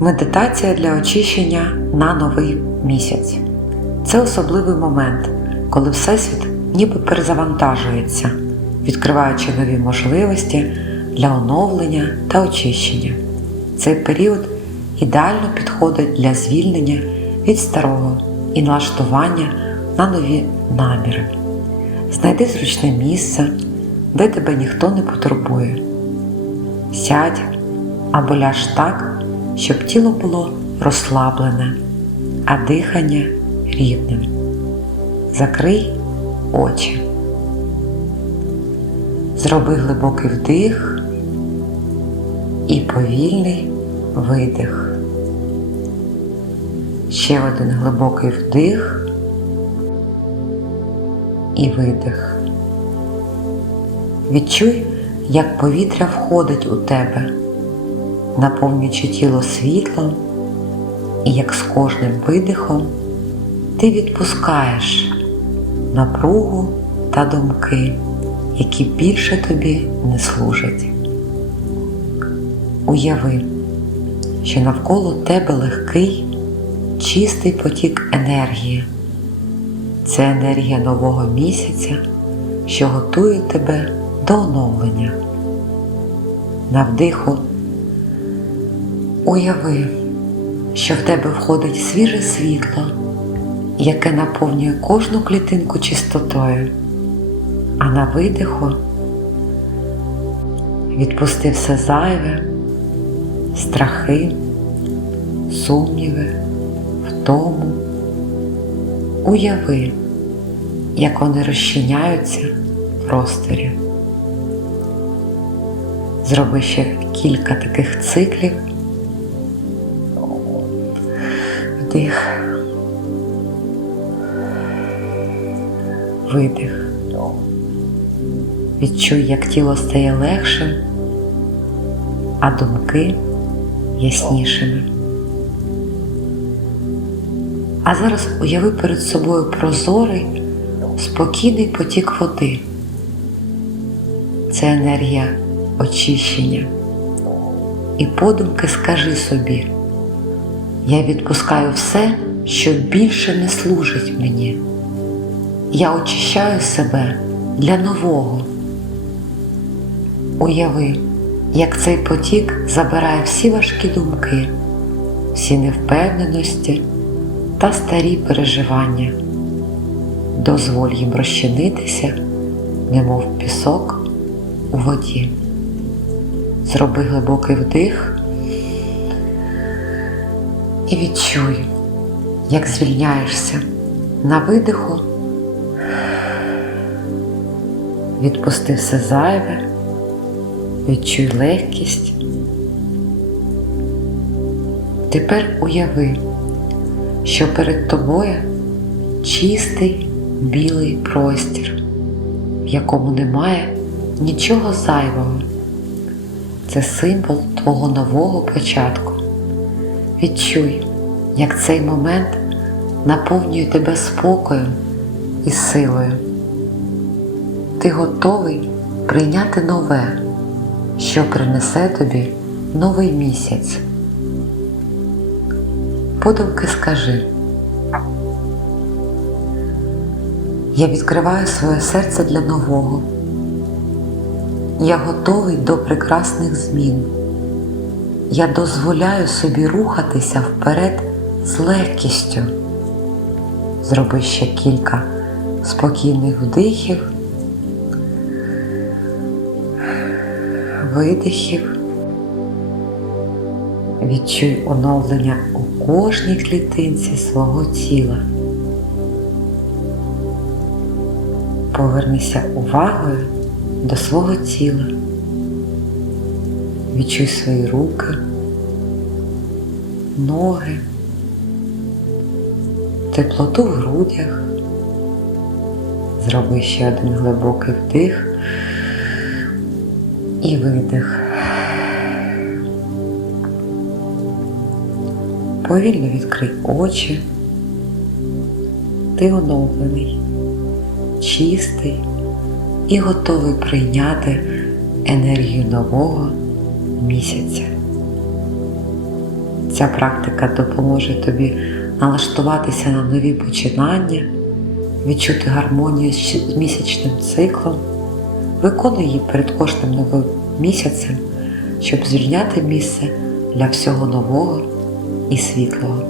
Медитація для очищення на новий місяць. Це особливий момент, коли Всесвіт ніби перезавантажується, відкриваючи нові можливості для оновлення та очищення. Цей період ідеально підходить для звільнення від старого і налаштування на нові наміри. Знайди зручне місце, де тебе ніхто не потурбує. Сядь або ляж так, щоб тіло було розслаблене, а дихання рівним. Закрий очі. Зроби глибокий вдих і повільний видих. Ще один глибокий вдих і видих. Відчуй, як повітря входить у тебе, наповнюючи тіло світлом, і як з кожним видихом ти відпускаєш напругу та думки, які більше тобі не служать. Уяви, що навколо тебе легкий, чистий потік енергії. Це енергія нового місяця, що готує тебе до оновлення. На вдиху уяви, що в тебе входить свіже світло, яке наповнює кожну клітинку чистотою, а на видиху відпусти все зайве, страхи, сумніви, втому. Уяви, як вони розчиняються в просторі. Зроби ще кілька таких циклів. Вдих. Видих. Відчуй, як тіло стає легшим, а думки яснішими. А зараз уяви перед собою прозорий, спокійний потік води. Це енергія очищення. І подумки скажи собі, я відпускаю все, що більше не служить мені. Я очищаю себе для нового. Уяви, як цей потік забирає всі важкі думки, всі невпевненості та старі переживання. Дозволь їм розчинитися, немов пісок у воді. Зроби глибокий вдих і відчуй, як звільняєшся на видиху, відпусти все зайве, відчуй легкість. Тепер уяви, що перед тобою чистий білий простір, в якому немає нічого зайвого. Це символ твого нового початку. Відчуй, як цей момент наповнює тебе спокоєм і силою. Ти готовий прийняти нове, що принесе тобі новий місяць. Подумки скажи. Я відкриваю своє серце для нового. Я готовий до прекрасних змін. Я дозволяю собі рухатися вперед з легкістю. Зроби ще кілька спокійних вдихів, видихів. Відчуй оновлення у кожній клітинці свого тіла. Повернися увагою до свого тіла. Відчуй свої руки, ноги, теплоту в грудях. Зроби ще один глибокий вдих і видих. Повільно відкрий очі. Ти оновлений, чистий і готовий прийняти енергію нового місяця. Ця практика допоможе тобі налаштуватися на нові починання, відчути гармонію з місячним циклом. Виконуй її перед кожним новим місяцем, щоб звільняти місце для всього нового і світлого.